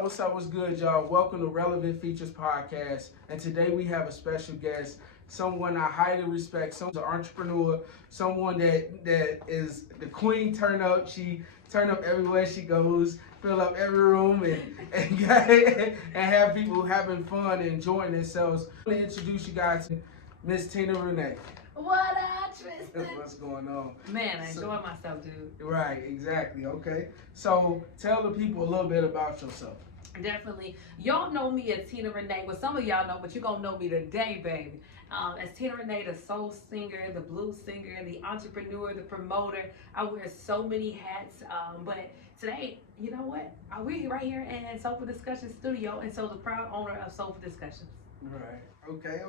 up, what's good, y'all? Welcome to Relevant Features Podcast. And today we have a special guest, someone I highly respect, someone's an entrepreneur, someone that is the queen turn up. She turn up everywhere she goes, fill up every room and have people having fun and enjoying themselves. I'm going to introduce you guys to Miss Tina Renee. What up, Tristan? What's going on? Man, I enjoy myself, dude. Right, exactly. Okay. So tell the people a little bit about yourself. Definitely. Y'all know me as Tina Renee. Well, some of y'all know, but you're going to know me today, baby. As Tina Renee, the soul singer, the blues singer, the entrepreneur, the promoter. I wear so many hats. But today, you know what? We're right here in Soulful Discussion Studio, and so the proud owner of Soulful Discussions. Right. Okay.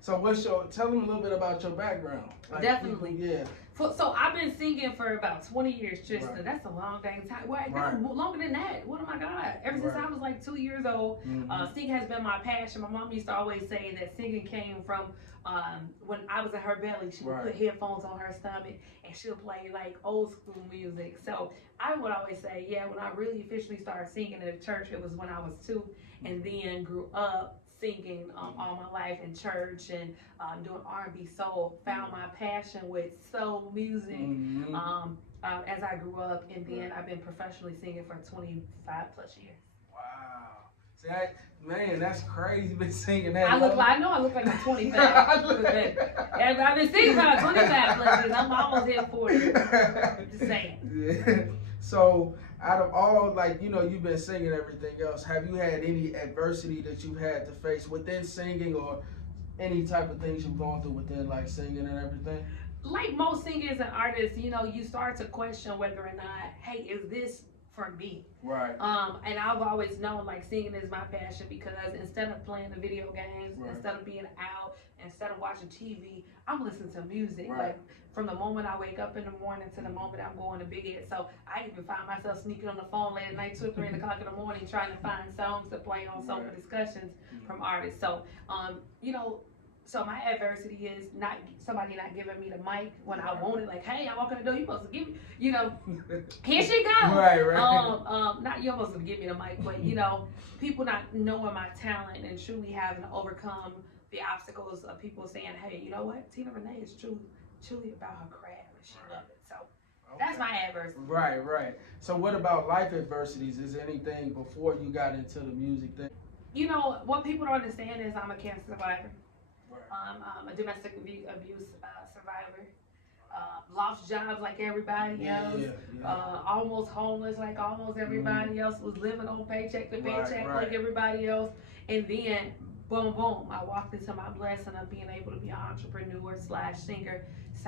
So tell them a little bit about your background. Like, Definitely. Yeah. So I've been singing for about 20 years, Tristan. Right. That's a long dang time. Well, Right. longer than that. What am I God? Ever since I was like 2 years old, singing has been my passion. My mom used to always say that singing came from when I was in her belly. She would put headphones on her stomach and she'll play like old school music. So I would always say, yeah, when I really officially started singing in the church, it was when I was 2, and then grew up singing all my life in church and doing R&B soul. Found my passion with soul music as I grew up, and then I've been professionally singing for 25 plus years. Wow. See, that's crazy. Been singing that. I look like I'm 25. I've been singing for 25 plus years. I'm almost here 40. Just saying. Yeah. So, out of all, you've been singing everything else, have you had any adversity that you've had to face within singing, or any type of things you've gone through within, like, singing and everything? Like most singers and artists, you start to question whether or not, hey, is this for me? Right. And I've always known, like, singing is my passion, because instead of playing the video games, instead of being out, instead of watching TV, I'm listening to music. Right. Like, from the moment I wake up in the morning to the moment I'm going to bed. So I even find myself sneaking on the phone late at night, 2 or 3 o'clock in the morning, trying to find songs to play on Soulful Discussions from artists. So, so my adversity is somebody not giving me the mic when I want it. Like, hey, I walk in the door, you supposed to give me, here she goes. Right. Not you're supposed to give me the mic, but people not knowing my talent and truly having to overcome the obstacles of people saying, hey, you know what? Tina Renee is truly about her craft and she loves it. So that's my adversity. Right. So what about life adversities? Is there anything before you got into the music thing? What people don't understand is I'm a cancer survivor. I'm a domestic abuse survivor. Lost jobs like everybody else. Almost homeless like almost everybody else. Was living on paycheck to paycheck like everybody else. And then, boom, I walked into my blessing of being able to be an entrepreneur / singer /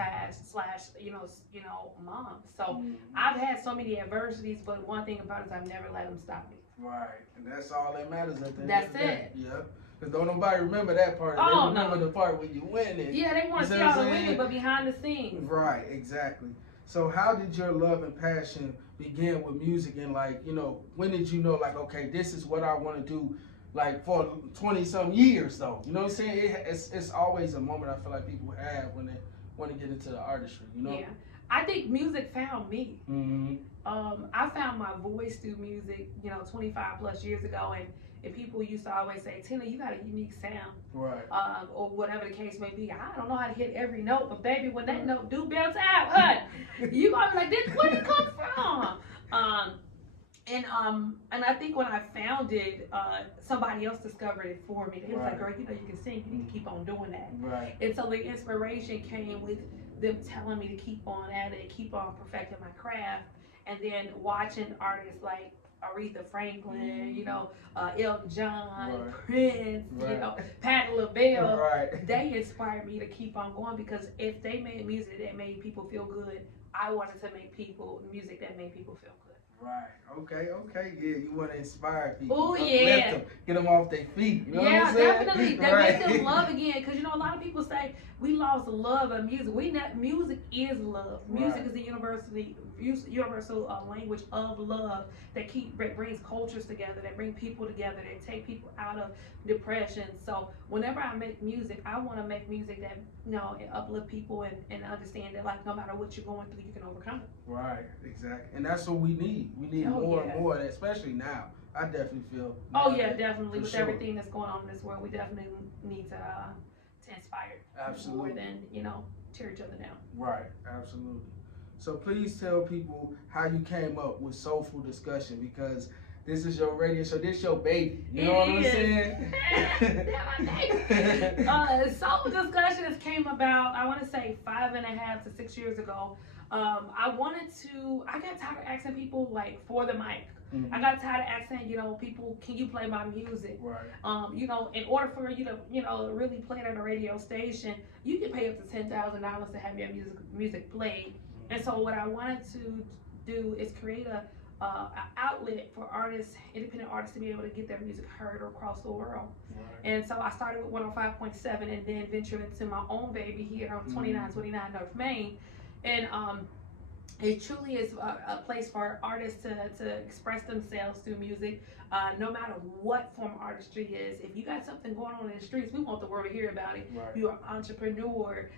mom. So I've had so many adversities, but one thing about it is I've never let them stop me. Right, and that's all that matters at the end That's of the day. it. Yeah. Because don't nobody remember that part. They remember the part when you win it. Yeah, they want to see all the winning, but behind the scenes. Right, exactly. So how did your love and passion begin with music, and when did you know, okay, this is what I want to do, for 20-some years though? You know what I'm saying? It's always a moment I feel like people have when they want to get into the artistry, Yeah. I think music found me. I found my voice through music, 25 plus years ago, and people used to always say, Tina, you got a unique sound. Right. Or whatever the case may be. I don't know how to hit every note, but baby, when that note do bounce out, you gonna be like, where did it come from? And I think when I found it, somebody else discovered it for me. They was like, girl, you can sing, you need to keep on doing that. Right. And so the inspiration came with them telling me to keep on at it, keep on perfecting my craft, and then watching artists like Aretha Franklin, Elton John, Prince, Patti LaBelle. They inspired me to keep on going, because if they made music that made people feel good, I wanted to make music that made people feel good. Right. Okay. Yeah, you want to inspire people. Oh, yeah. Them, get them off their feet. You know what I'm saying? Definitely. That makes them love again. Because, a lot of people say we lost the love of music. Music is love. Music is the universal language of love that brings cultures together, that bring people together, that take people out of depression. So whenever I make music, I want to make music that, uplift people and understand that, no matter what you're going through, you can overcome it. Right. Exactly. And that's what we need. need. We need more and more of that, especially now. I definitely feel. Oh yeah, definitely. With sure. everything that's going on in this world, we definitely need to inspire. Absolutely. More than, tear each other down. Right, absolutely. So please tell people how you came up with Soulful Discussion, because this is your radio show. This your baby. You know what I'm saying? That's my baby. Soulful Discussions came about, I want to say 5.5 to 6 years ago. I got tired of asking people like for the mic. I got tired of asking, people, can you play my music? Right. In order for you to, really play it at a radio station, you can pay up to $10,000 to have your music played. And so what I wanted to do is create a outlet for artists, independent artists, to be able to get their music heard across the world. Right. And so I started with 105.7 and then ventured into my own baby here on 2929 North Main. And it truly is a place for artists to express themselves through music, no matter what form of artistry is. If you got something going on in the streets, we want the world to hear about it. Right. If you're an entrepreneur,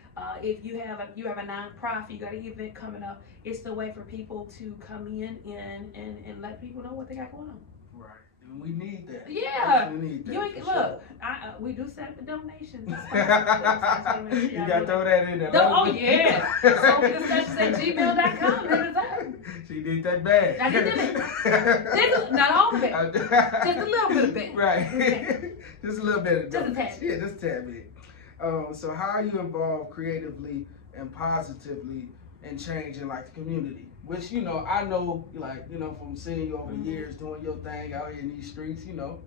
if you have a nonprofit, you got an event coming up, it's the way for people to come in and let people know what they got going on. Right. And we need that. Yeah. We need that. We do set up the donations. You gotta throw that in there. Oh yeah. SoulfulDiscussions@gmail.com. Hit us up. She did that bad. I did it. Not all of it. Just a little bit of it. Right. Okay. Just a little bit of just a tad. Yeah, just a tad bit. So how are you involved creatively and positively in changing like the community? Which, I know, from seeing you over the years doing your thing out here in these streets,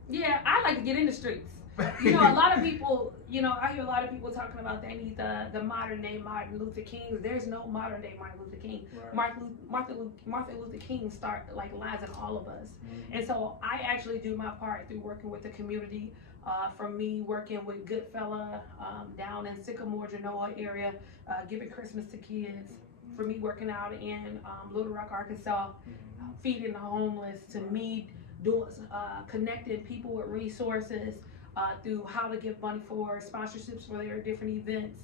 Yeah, I like to get in the streets. A lot of people, I hear a lot of people talking about they need the modern day Martin Luther Kings. There's no modern day Martin Luther King. Right. Martin Luther King lies in all of us. And so I actually do my part through working with the community. From me working with Goodfella down in Sycamore, Genoa area, giving Christmas to kids. For me working out in Little Rock, Arkansas, feeding the homeless, to me doing connecting people with resources through how to give money for sponsorships for their different events,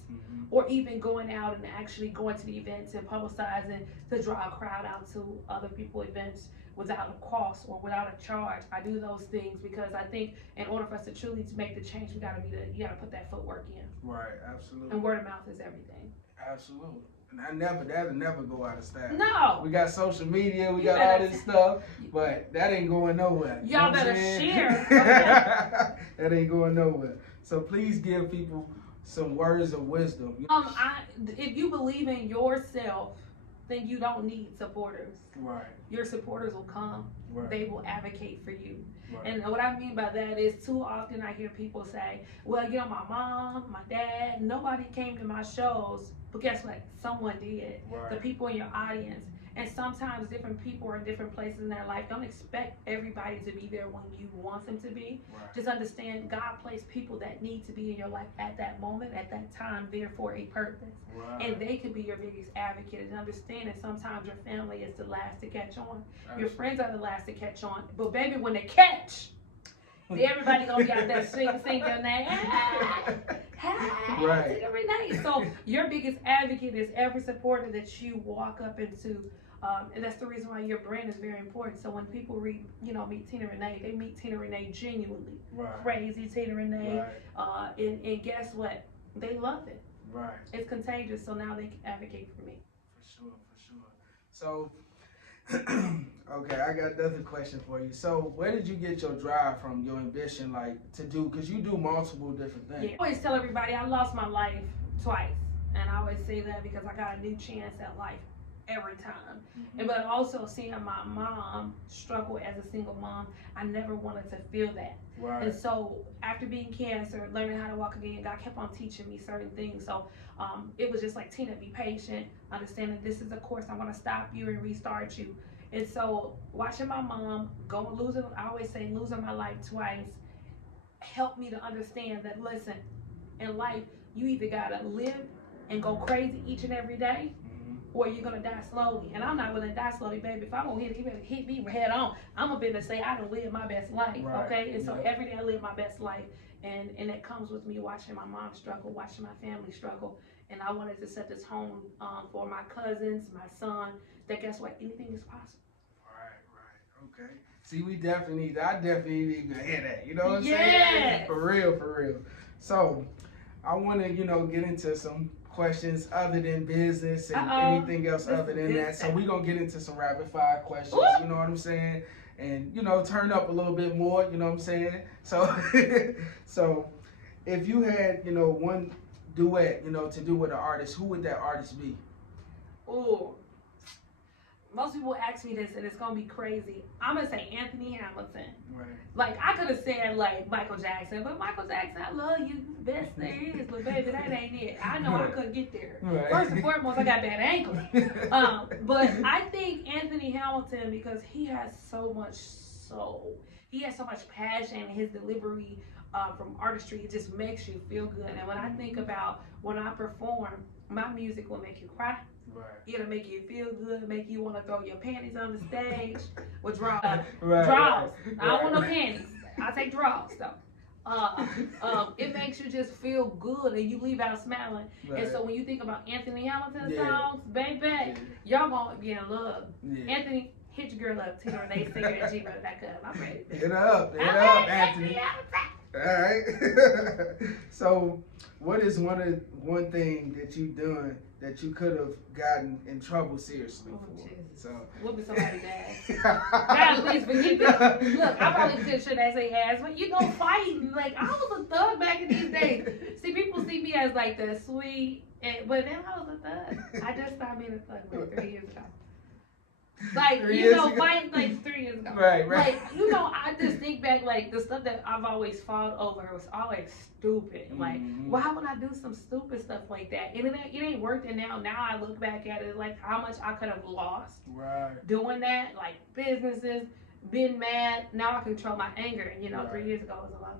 or even going out and actually going to the events and publicizing to draw a crowd out to other people's events without a cost or without a charge. I do those things because I think in order for us to truly make the change, you gotta put that footwork in. Right, absolutely. And word of mouth is everything. Absolutely. And that'll never go out of style. No. We got social media, we got all this stuff, but that ain't going nowhere. Y'all better share. That ain't going nowhere. So please give people some words of wisdom. If you believe in yourself, then you don't need supporters. Right. Your supporters will come. Right. They will advocate for you. Right. And what I mean by that is, too often I hear people say, well, my mom, my dad, nobody came to my shows. But guess what? Someone did. Right. The people in your audience. And sometimes different people are in different places in their life. Don't expect everybody to be there when you want them to be. Right. Just understand God placed people that need to be in your life at that moment, at that time, there for a purpose. Right. And they can be your biggest advocate. And understand that sometimes your family is the last to catch on. Absolutely. Your friends are the last to catch on. But baby, when they catch, everybody gonna be out there sing your name. Right. Renee. So your biggest advocate is every supporter that you walk up into. And that's the reason why your brand is very important. So when people meet Tina Renee, they meet Tina Renee genuinely. Right. Crazy Tina Renee. Right. And guess what? They love it. Right. It's contagious, so now they can advocate for me. For sure. So, okay, I got another question for you. So where did you get your drive from, your ambition, to do, because you do multiple different things? Yeah. I always tell everybody I lost my life twice. And I always say that because I got a new chance at life every time. But also seeing my mom struggle as a single mom, I never wanted to feel that. Right. And so after being cancer, learning how to walk again, God kept on teaching me certain things. So it was just like, Tina, be patient, understand that this is a course. I want to stop you and restart you. And so watching my mom I always say losing my life twice, helped me to understand that, listen, in life, you either gotta live and go crazy each and every day, or you're gonna die slowly. And I'm not willing to die slowly, baby. If I'm gonna hit it, you better hit me head on. I'm gonna be able to say I don't live my best life, right. Okay? And so every day I live my best life, and that comes with me watching my mom struggle, watching my family struggle. And I wanted to set this home for my cousins, my son, that guess what? Anything is possible. Right. Okay. See, I definitely need to hear that. You know what I'm yes. saying? For real. So, I want to, get into some questions other than business and anything else other than that. So we're going to get into some rapid fire questions, you know what I'm saying? And, turn up a little bit more, you know what I'm saying? So, so if you had, one duet, to do with an artist, who would that artist be? Oh, most people ask me this, and it's gonna be crazy. I'm gonna say Anthony Hamilton. Right. Like I could have said like Michael Jackson, but Michael Jackson, I love you, the best there is, but baby, that ain't it. I know I couldn't get there. Right. First and foremost, I got bad ankles. But I think Anthony Hamilton, because he has so much soul, he has so much passion in his delivery. From artistry, it just makes you feel good. And when I think about when I perform, my music will make you cry. Right. It'll make you feel good, make you want to throw your panties on the stage with draws. Right. Draws. I don't want no panties. I take draws though. It makes you just feel good and you leave out smiling. Right. And so when you think about Anthony Hamilton's songs, baby, y'all gonna be in love. Yeah. Anthony, hit your girl up, Tina Renee Singer at gmail.com. I'm ready. Hit up, Anthony. All right. So, what is one thing that you've done that you could have gotten in trouble seriously for? Jesus. So, whooping somebody's ass. God, please forgive me. Look, I probably shouldn't say ass, but fighting. Like I was a thug back in these days. See, people see me as like the sweet, but then I was a thug. I just stopped being a thug like 3 years ago. Like, fighting like 3 years ago. Right. Like, I just think back, like, the stuff that I've always fought over was always stupid. Like, why would I do some stupid stuff like that? And it ain't worth it now. Now I look back at it, like, how much I could have lost doing that. Like, businesses, been mad. Now I control my anger. And, 3 years ago was a long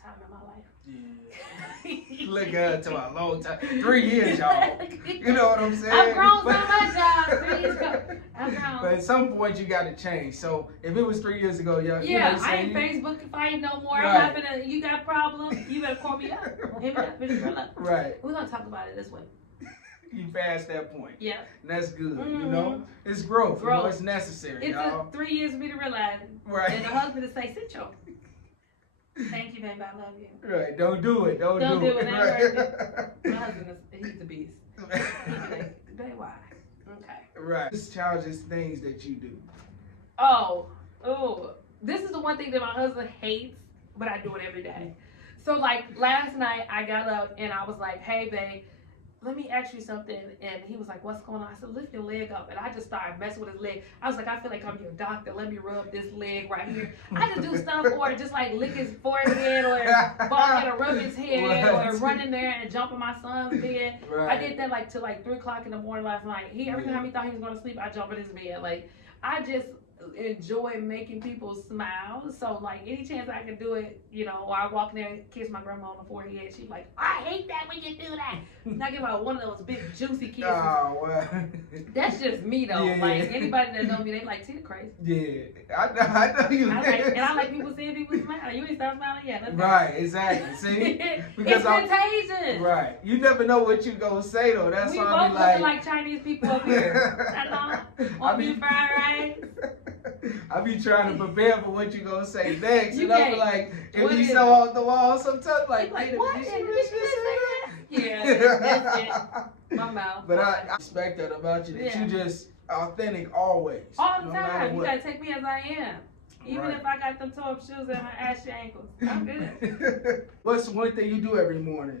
time in my life. Yeah. Look at to a long time. 3 years, y'all. You know what I'm saying? I've grown so much, y'all. 3 years ago. I've grown. But at some point, you got to change. So if it was 3 years ago, I ain't Facebook fighting no more. Right. I'm not gonna. You got problems? You better call me up. Hit me up. Right. We're gonna talk about it this way. You passed that point. Yeah. And that's good. It's growth. It's necessary, y'all. It's 3 years for me to realize. Right. And the husband to say, sit your. Thank you, baby. I love you. Right. Don't do it. Don't do it. Right. My husband he's a beast. Baby, why? Okay. Right. Just challenges things that you do. Oh. This is the one thing that my husband hates, but I do it every day. So like last night I got up and I was like, hey babe, let me ask you something. And he was like, what's going on? I said, lift your leg up. And I just started messing with his leg. I was like, I feel like I'm your doctor. Let me rub this leg right here. I just do stuff or just like lick his forehead or ball or rub his head or run in there and jump on my son's bed. Right. I did that like till like 3 o'clock in the morning last night. Every time he thought he was going to sleep, I jump in his bed. Like I just enjoy making people smile. So like any chance I can do it, or I walk in there and kiss my grandma on the forehead, she's like, I hate that when you do that. And I give her one of those big juicy kisses. Oh, well. That's just me though. Yeah. Like anybody that know me, they like, Tina crazy. Yeah, I know you. And I like people seeing people smile. You ain't stop smiling yet. Right, exactly. See, because it's contagious. Right, you never know what you gonna say though. That's why I be like, looking like Chinese people up here. That's all. On beef fried rice. I be trying to prepare for what you gonna say next, and I be like, if you saw off the wall, sometimes like what? Yeah, that's it. My mouth. But I respect that about you. That you just authentic always. All the time. You gotta take me as I am. Even if I got them toe-up shoes and my ashy ankles, I'm good. What's one thing you do every morning?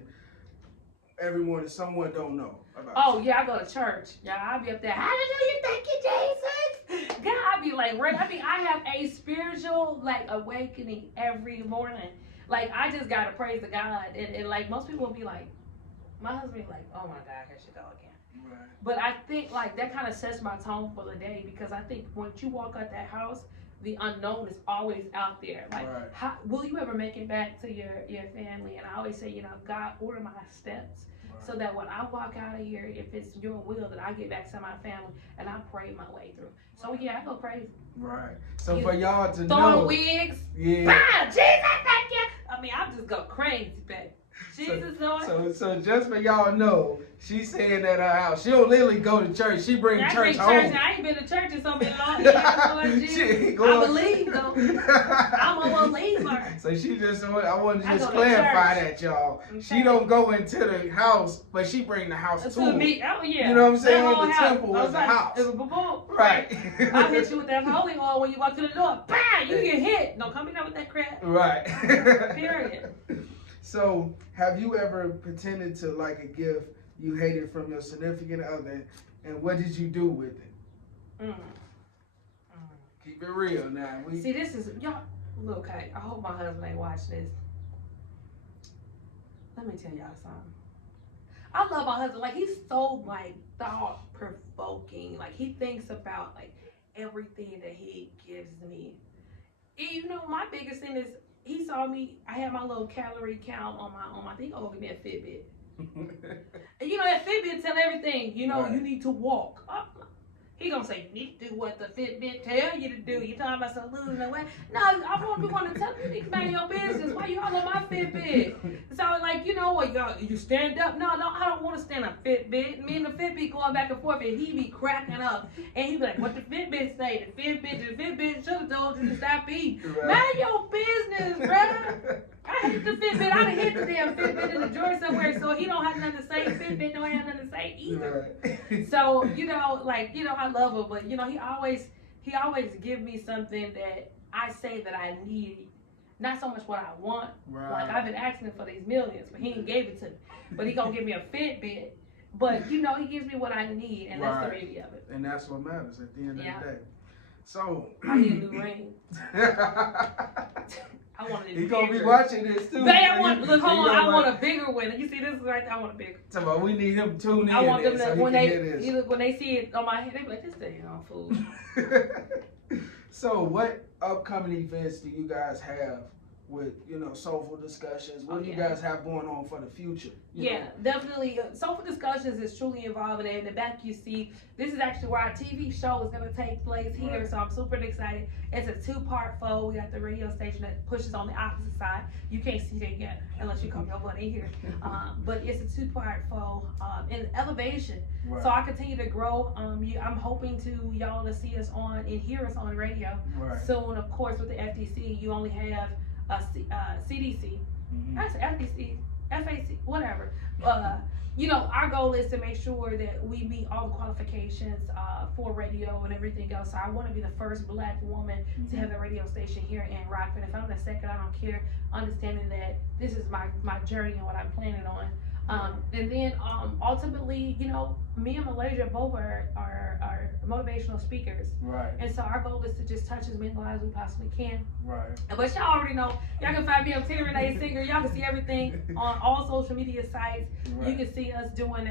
Every morning, someone don't know about. I go to church. Yeah, I'll be up there. Hallelujah, thank you, Jesus. God, I be like, I have a spiritual like awakening every morning. Like I just gotta praise the God, and like most people will be like, my husband be like, oh my God, here she go again. Right. But I think like that kind of sets my tone for the day because I think once you walk out that house, the unknown is always out there. Like, how will you ever make it back to your family? And I always say, God, order my steps. So that when I walk out of here, if it's your will, that I get back to my family and I pray my way through. So I go crazy. Right. So for y'all to know. Throwing wigs. Yeah. Jesus, thank you. I mean, I just go crazy, babe. Jesus, Lord. So just for y'all know, she's saying at her house, she don't literally go to church. She bring church home. I ain't been to church in so many long years. I believe though. I'm a believer. So she just, I want to just clarify that, y'all. Okay. She don't go into the house, but she bring the house to me. Oh yeah. You know what I'm saying? The temple was the house. Right. I hit you with that holy oil when you walk through the door. Bam! You get hit. Don't come in there with that crap. Right. Period. So, have you ever pretended to like a gift you hated from your significant other, and what did you do with it? Keep it real now. See, this is, y'all, look, I hope my husband ain't watching this. Let me tell y'all something. I love my husband. Like, he's so, like, thought-provoking. Like, he thinks about, like, everything that he gives me. And, you know, my biggest thing is, he saw me, I had my little calorie count on my thing. Oh, give me a Fitbit. And you know, that Fitbit tell everything. You know, right. You need to walk. He gonna say, you need to do what the Fitbit tell you to do. You talking about some losing the weight? No, I want to tell you, think about your business. Why you all on my Fitbit? So like, you know what, you stand up? No, I don't want to stand up Fitbit. Me and the Fitbit going back and forth, and he be cracking up. And he be like, what the Fitbit say? The Fitbit should have told you to stop eating. Right. Mind your business, bruh. I hate the Fitbit. I done hit the damn Fitbit in the drawer somewhere, so he don't have nothing to say. Fitbit don't have nothing to say either. Right. So, you know, like, you know, I love her, but you know, he always give me something that I say that I need. Not so much what I want. Right. Like, I've been asking him for these millions, but he ain't gave it to me. But he gonna give me a Fitbit. But you know, he gives me what I need, and that's the beauty of it. And that's what matters at the end of the day. So I need a new ring. I want it. He's gonna be watching this too. Babe, I want a bigger one. You see this right there? I want a bigger. So we need him to tune in. I want them to, so when they see it on my head, they be like, this thing on food. So what upcoming events do you guys have with, you know, Soulful Discussions? What do you guys have going on for the future? You know? Definitely. Soulful Discussions is truly evolving. And in the back you see, this is actually where our TV show is going to take place here. Right. So I'm super excited. It's a 2-part flow. We got the radio station that pushes on the opposite side. You can't see that yet unless you come your butt in here. But it's a 2-part flow in elevation. Right. So I continue to grow. I'm hoping y'all to see us on and hear us on radio. Right. Soon, of course, with the FTC, you only have CDC, that's FDC, FAC, whatever. You know, our goal is to make sure that we meet all the qualifications for radio and everything else. So I want to be the first Black woman to have a radio station here in Rockford. If I'm the second, I don't care. Understanding that this is my journey and what I'm planning on. And then ultimately, you know, me and Malaysia both are motivational speakers. Right. And so our goal is to just touch as many lives as we possibly can. Right. But y'all already know, y'all can find me on Tina Renee Singer. Y'all can see everything on all social media sites. Right. You can see us doing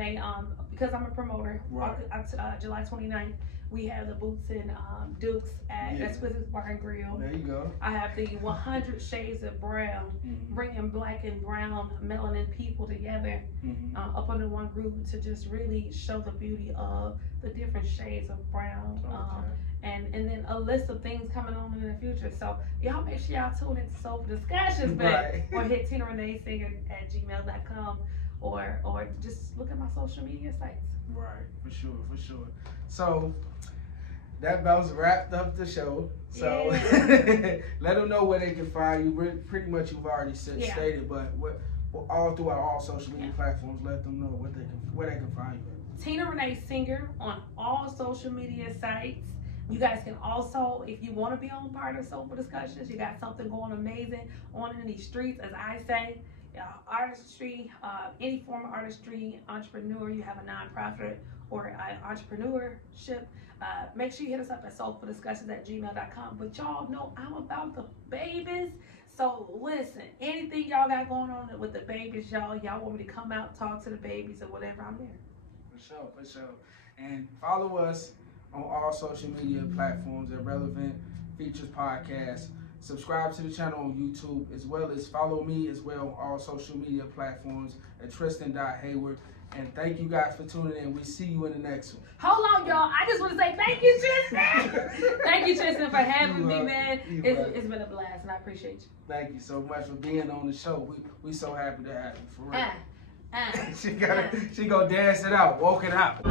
because I'm a promoter, July 29th. We have the Boots and Dukes at Exquisite Bar and Grill. There you go. I have the 100 Shades of Brown, bringing Black and brown melanin people together up under one group to just really show the beauty of the different shades of brown. And then a list of things coming on in the future. So y'all make sure y'all tune into Soulful Discussions, or hit Tina Renee Singer at gmail.com or just look at my social media sites. Right, for sure. So that about wrapped up the show. So let them know where they can find you. Pretty much you've already stated, but all throughout all social media platforms, let them know where they can find you. Tina Renee Singer on all social media sites. You guys can also, if you want to be on part of Soulful Discussions, you got something going amazing on in these streets, as I say. Artistry, any form of artistry, entrepreneur, you have a nonprofit or entrepreneurship, make sure you hit us up at soulfuldiscussions@gmail.com. But y'all know I'm about the babies. So listen, anything y'all got going on with the babies, y'all want me to come out, talk to the babies or whatever, I'm there. For sure. And follow us on all social media platforms at Relevant Features Podcast. Subscribe to the channel on YouTube, as well as follow me as well on all social media platforms at Tristan.Heyward. And thank you guys for tuning in. We see you in the next one. Hold on, y'all. I just want to say thank you, Tristan. Thank you. you, Tristan, for having me, man. It's been a blast, and I appreciate you. Thank you so much for being on the show. We so happy to have you, for real. She gonna dance it out, walk it out.